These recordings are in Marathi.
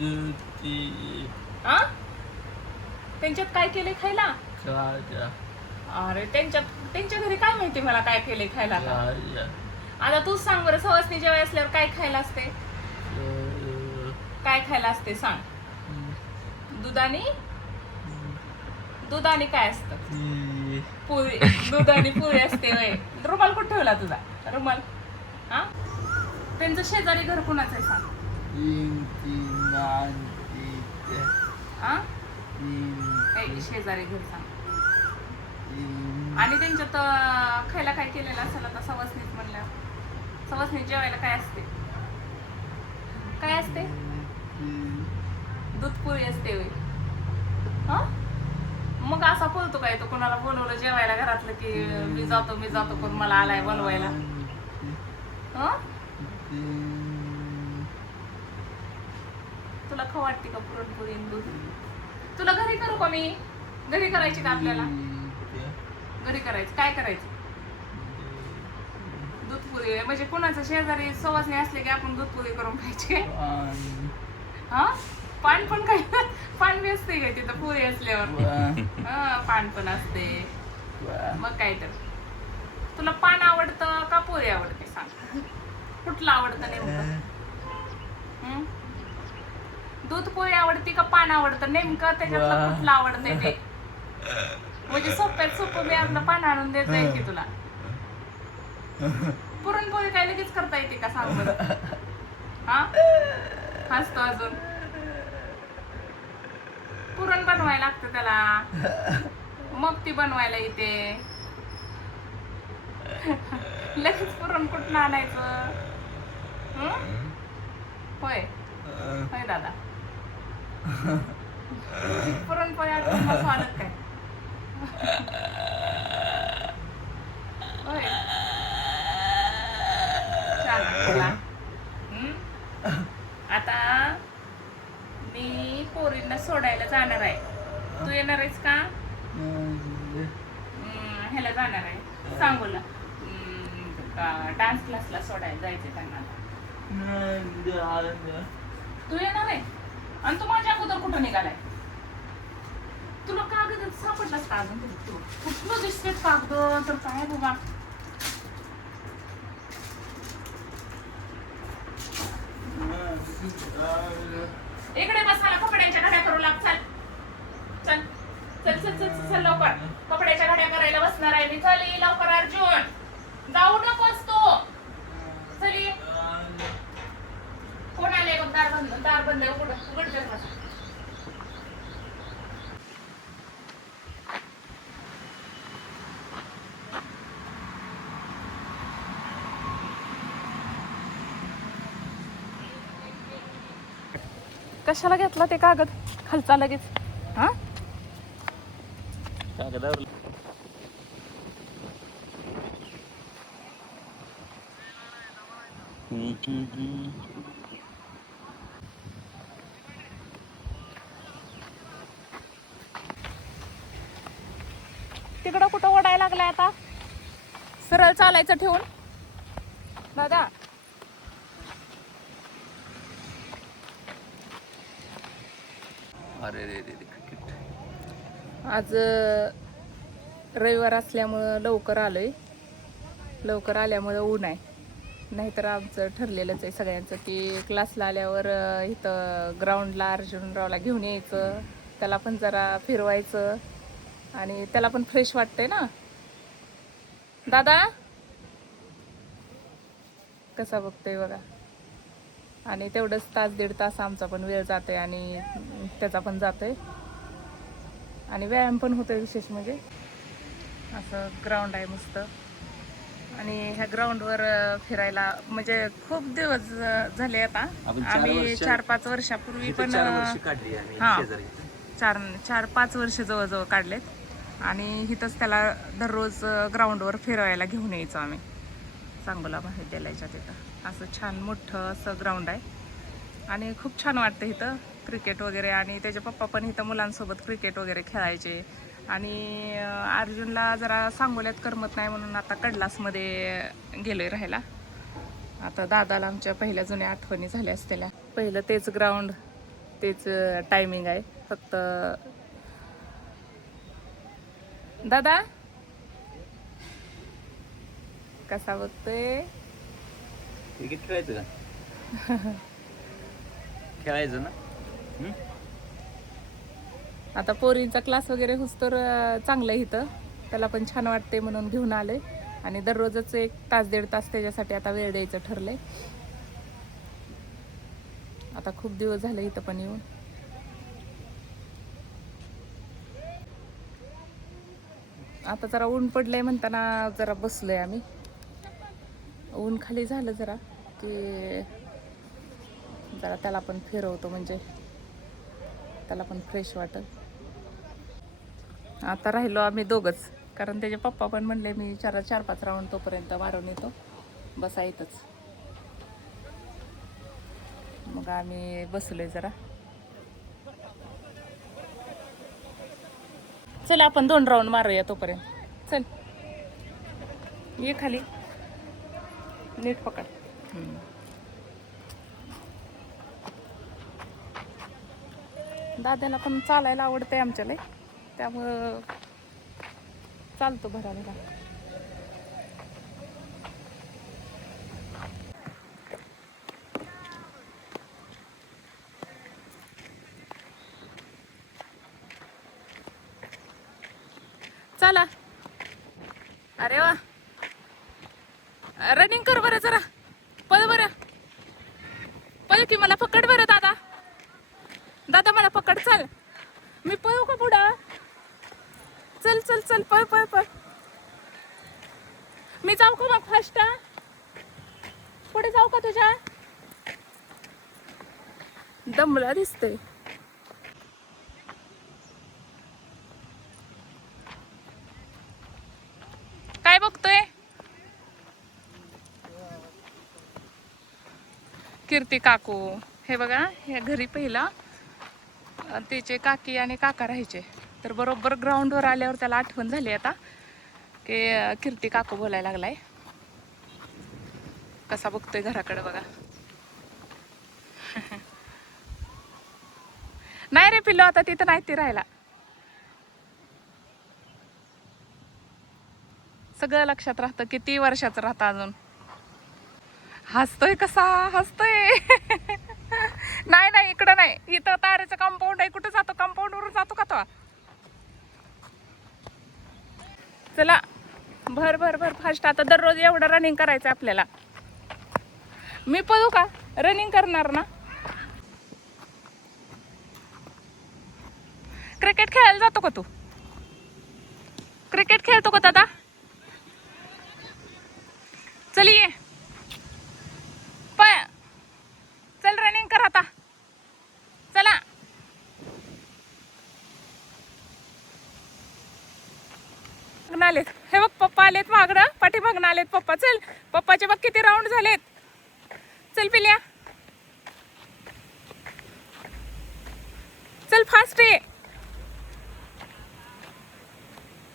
आ त्यांच्यात काय केलंय खायला? अरे त्यांच्या घरी काय माहिती मला काय केलंय खायला आता. आता तूच सांग बरं, सवासणी जेवाय असल्यावर काय खायला असते? काय खायला असते सांग? दुधाने काय असतं? पुरी. दूध आणि पुरी असते वय. रुमाल कुठे ठेवला तुझा रुमाल? हा त्यांचं शेजारी घर कुणाचं आहे सांग? शेजारी घर सांग. आणि त्यांच्यात खायला काय केलेलं असेल आता सवासनीत म्हणल्यावर? सवासनीत जेवायला काय असते? काय असते? दूध पुरी असते वय. हा मग असा बोलतो काय तो? कोणाला बोलवलं जेवायला घरातलं की मी जातो कोण मला आलाय बोलवायला? तुला खाऊ वाटते का पुरणपोळी दूध? तुला घरी करू का मी? घरी करायची का आपल्याला? घरी करायचं. काय करायचं? दूधपुरी म्हणजे कुणाचं शेजारी सवासणी असले की आपण दूधपुरी करून खायची काय? हा पान पण काय? पान बी असते काय तिथं पुरी असल्यावर? पान पण असते. मग काय तर. तुला पान आवडतं का पुरी आवडते सांग? कुठलं आवडतं नेमकं? दूध पोळी आवडती का पान आवडतं नेमकं? त्याच्यातलं कुठलं आवडतंय ते? म्हणजे सोप्यात सोपं मी आपलं पान आणून देत जाईल की तुला. पुरणपोळी काय लगेच करता येते का सांग बरं? हा हसतो अजून. पुरण बनवायला लागतं त्याला, मग ती बनवायला येते. लगेच पुरण कुठं आणायचं? होय होय दादा. पुरणपोळी आठवण चालत काय? होय छान. आता मी पोरींना सोडायला जाणार आहे. तू येणार आहेस का? ह्याला जाणार आहे सांगूला. डान्स क्लासला सोडायला जायचं त्यांना. तू येणार आहे? आणि तू माझ्या अगोदर कुठं निघालाय? तुला कागद सापडलास का अजून? तू कुठलं दिसते कागद तर काय बाबा? इकडे बसायला कपड्यांच्या घड्या करू लाग. चल चल चल चल चल चल लवकर. कपड्याच्या घड्या करायला बसणार आहे मी. चल लवकर अर्जुन, जाऊ नकोस तू. चल कोण आले बघ? दार बंद उघडते बसा. कशाला घेतला ते कागद खालचा लगेच? हा कागदावर तिकडं कुठं ओढायला लागलाय आता? सरळ चालायचं ठेवून दादा. अरे रे रे आज रविवार असल्यामुळं लवकर आल्यामुळं ऊन आहे. नाहीतर आमचं ठरलेलंच आहे सगळ्यांचं की क्लासला आल्यावर इथं ग्राउंडला अर्जुनरावला घेऊन यायचं, त्याला पण जरा फिरवायचं आणि त्याला पण फ्रेश वाटतंय ना. दादा कसा बघतोय बघा. आणि तेवढंच तास दीड तास आमचा पण वेळ जातोय आणि त्याचा पण जातोय आणि व्यायाम पण होतोय. विशेष म्हणजे असं ग्राउंड आहे मस्त आणि ह्या ग्राउंडवर फिरायला म्हणजे खूप दिवस झाले. आता आम्ही 4-5 वर्षापूर्वी पण हां 4-5 वर्ष जवळजवळ काढलेत आणि इथंच त्याला दररोज ग्राउंडवर फिरवायला घेऊन यायचो आम्ही. सांगोला महाविद्यालयाच्या तिथं असं छान मोठं असं ग्राउंड आहे आणि खूप छान वाटतं इथं क्रिकेट वगैरे. आणि त्याचे पप्पा पण इथं मुलांसोबत क्रिकेट वगैरे खेळायचे. आणि अर्जुनला जरा सांगोल्यात करमत नाही म्हणून आता कडलासमध्ये गेलोय राहायला. आता दादाला आमच्या पहिल्या जुन्या आठवणी झाल्या असलेल्या. पहिलं तेच ग्राउंड तेच टायमिंग आहे फक्त. दादा कसा बघतोय? क्रिकेट खेळायचं का? खेळायचं ना. आता पोरींचा क्लास वगैरे हुसतर चांगलं आहे इथं, त्याला पण छान वाटते म्हणून घेऊन आले. आणि दररोजच 1 तास 1.5 तास त्याच्यासाठी आता वेळ द्यायचं ठरलंय. आता खूप दिवस झाले इथं पण येऊन. आता जरा ऊन पडलंय म्हणताना जरा बसलोय आम्ही. ऊन खाली झालं जरा की जरा त्याला पण फिरवतो, म्हणजे त्याला पण फ्रेश वाटेल. आता राहिलो आम्ही दोघंच, कारण त्याचे पप्पा पण म्हणले मी 4-5 राऊंड तोपर्यंत मारून येतो, बसा इथंच. मग आम्ही बसलोय जरा. चल आपण 2 राऊंड मारूया तोपर्यंत. चल ये खाली, नीट पकड. दादाला पण चालायला आवडते आमच्याला, त्यामुळं चालतो भराभरा. चला. अरे वा, रनिंग कर बरं जरा, पळ बरं, पळ की मला पकड बरं दादा. दादा मला पकड, चल. मी पळू का पुढं? चल चल चल, पळ पळ पळ. मी जाऊ का मग फास्ट? पुढे जाऊ का तुझ्या? दमला दिसतोय. काय बघतोय? कीर्ती काकू, हे बघा, हे घरी पहिला तिचे काकी आणि काका राहायचे, तर बरोबर ग्राउंडवर आल्यावर त्याला आठवण झाली आता की कीर्ती काकू बोलायला लागलाय. कसा बघतोय घराकडे बघा. नाही रे पिल्लो, आता तिथं नाही ती राहायला. सगळं लक्षात राहतं, किती वर्षाचं राहतं अजून. हसतोय कसा हसतोय. नाही नाही, इकडं नाही, इथं तारेचं कंपाऊंड आहे. कुठं जातो? कंपाऊंड वरून जातो का तो? चला भर भर भर फास्ट. आता दररोज एवढं रनिंग करायचं आपल्याला. मी पळू का? रनिंग करणार ना. क्रिकेट खेळायला जातो का तू? क्रिकेट खेळतो का दादा? चल ये, पळ, चल रनिंग कर आता. चला. आलेत, हे बघ पप्पा आलेत मागणं, पाठीमागणं आलेत पप्पा. चल, पप्पाचे बघ किती राऊंड झालेत. चल पिल्या, चल फास्ट ये.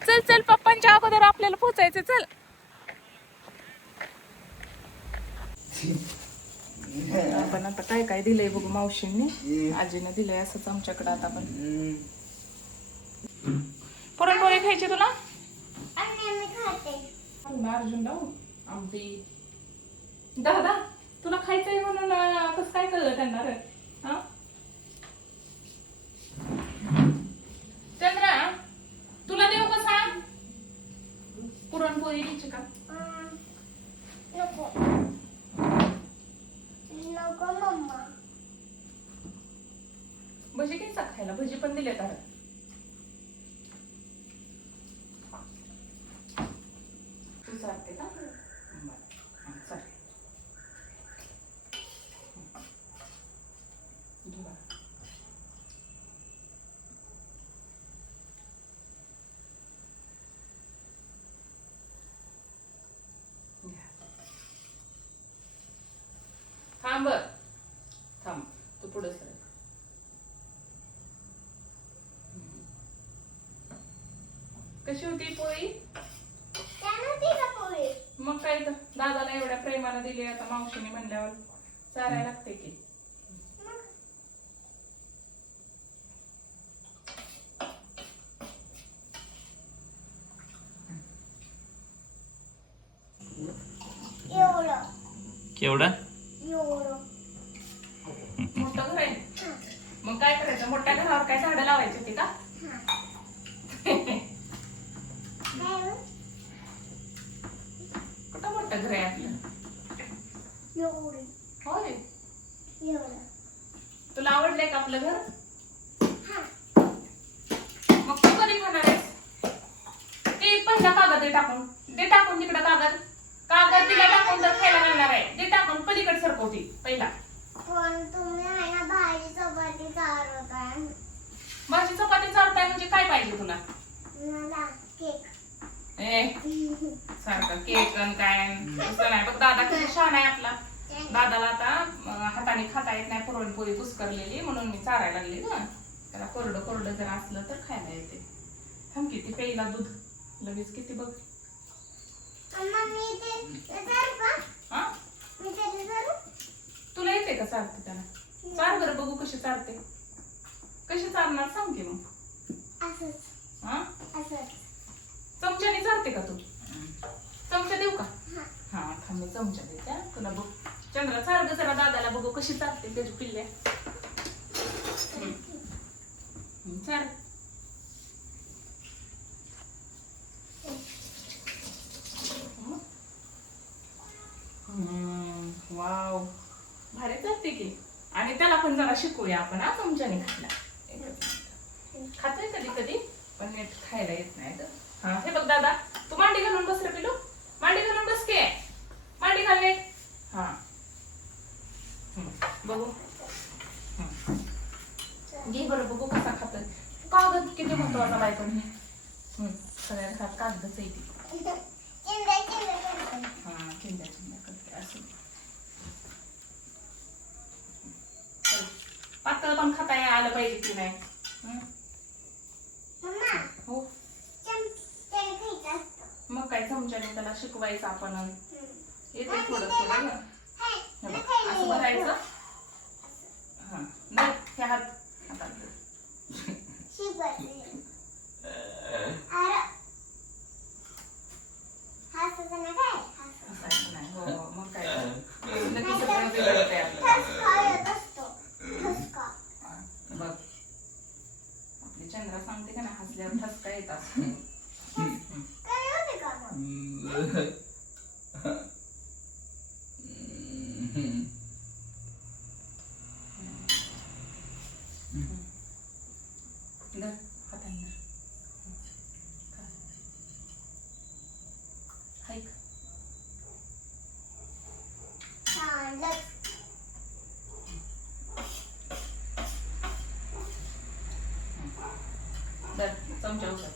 चल चल, पप्पांच्या अगोदर आपल्याला पोचायचं. चल. आपण आता काय काय दिलंय बघू मावशींनी, आजीने दिलंय असंच आमच्याकडे. आता पण पुरणपोळी खायची तुला? अर्जुन लावू आमटी. दादा तुला खायचंय म्हणून कसं काय कळलं त्यांना रे? हा चंद्रा, तुला देऊ का सांग? पुरणपोळी घ्यायची का? नको मम्मा. भजी घ्यायचा खायला? भजी पण दिले का? तू चालते का? चाल. थांब थांब, तू पुढे सर. कशी होती पोळी? मग काय तर, दादाला एवढ्या प्रेमानं दिली, आता मावशीने म्हणल्यावर चारायला लागते की. केवढा? मोठं घर आहे. मग काय करायचं, मोठ्या घरावर काय झाडं लावायची होती का? कुठं मोठं घर आहे आपलं? होय. तुला काढलंय का आपलं घर? मग तू कधी खाणार आहेस? ते पहिला कागद दे टाकून, दे टाकून तिकडं कागद. कागद तिला टाकून तर खायला घालणार आहे. दे टाकून पलीकडे सरकवती पहिला. पण तुम्ही आहे ना भाजी चपाती चारवताय. भाजी चपाती चालताय म्हणजे काय पाहिजे तुला? मला केक. सारखं केक आणि काय तसं नाही बघ. दादा किती छान आहे आपला. दादाला आता हाताने खाता येत नाही, पुरणपोळी पुस्करलेली म्हणून मी चारायला लागली ग. त्याला कोरडं कोरडं जर असलं तर खायला येते. थांब किती प्यायला दूध लगेच किती बघ. मी ते चार का? हा मी ते चारू? तुला येते का चारते त्याला? चार बरं बघू कशी चारते. कशी चालणार सांग की मग. असंच. हा असंच. चमच्याने चालते का तू? चमचा देऊ का? हा. हा थांब मी चमचा देते तुला बघ. चंद्रा चार जरा दादाला बघू कशी चालते त्याची पिल्ल्या. चाल. वाव भारी चालते की. आणि त्याला पण जरा शिकूया आपण हा चमच्याने खायला. खातोय कधी कधी पण नीट खायला येत नाही तर. हा हे बघ दादा तू मांडी घालून बस रे पिलू. मांडी घालून बस के. मांडी घाल नीट. हा बघू. घे बरं बघू कसा खातोय. कागद किती महत्वाचा बाय पण सगळ्या घरात कागदच आहे ती. चिंध्या चिंध्या करते. हा चिंध्या चिंध्या करते असं. पातळ पण खाता आलं पाहिजे की नाही. मम्मा हो चमच्याने खायचं असतं. मग काय चमच्याने त्याला शिकवायचं आपण. येते थोडं हाय, थोडं. हे बघ, असं भरायचं. हा नाही हे हात हातात धर. शिकवायचं. अरे हसायचं ना काय? हसायचं. हसायचं नाही. हो हो मग काय लगेच सगळं बिघडतंय आपलं. ठसका येत असतो. ठसका. बघ आपली चंद्रा सांगते का ना हसल्यावर ठसका येत असतो. काय होते का गं? धर हाताने धर. ऐक सांडलं. धर चमचा उचल.